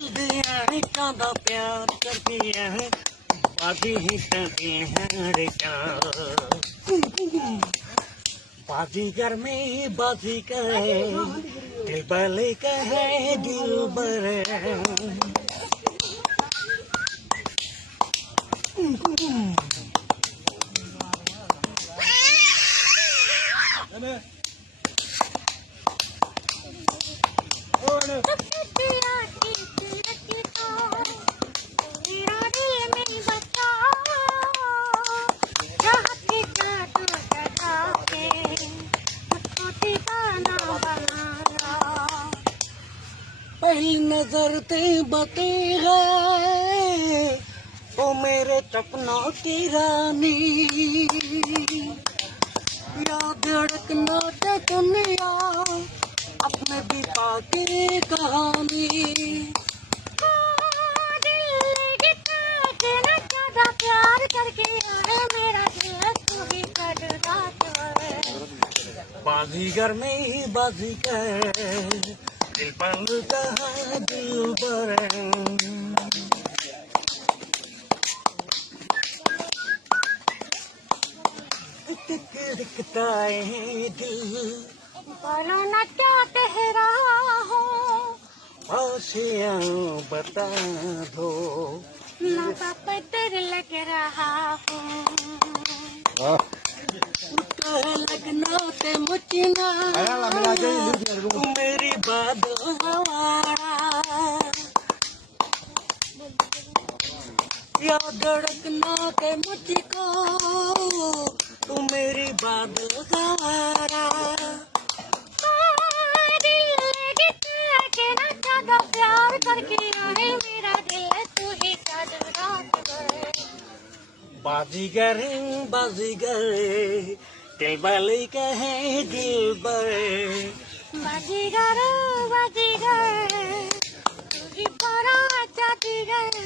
चांदा प्यार करती है बाजी हिटती है बाजीगर में बाजीगर दिल बले का है दिल बर पहली नजर ते बते है ओ मेरे सपनों की रानी याद धड़कना ते दुनिया अपने भी पाके कहानी प्यार करके आए मेरा दिल तू ही कर बाजीगर में बाजीगर दिल बनता है दिल पर दिखता है दिल बोलो ना क्या कह रहा हो आशियाँ बता दो ना पापा तेरे लग रहा हूँ लगना ते मुझना मेरी बात हमारा या धड़कना ते मुझको तू मेरी बात हमारा प्यार करके आए मेरा दिल तू ही बाजीगर बाजीगर दिल वाले का है दिल पर बाजीगर बाजीगर तू ही बड़ा जादूगर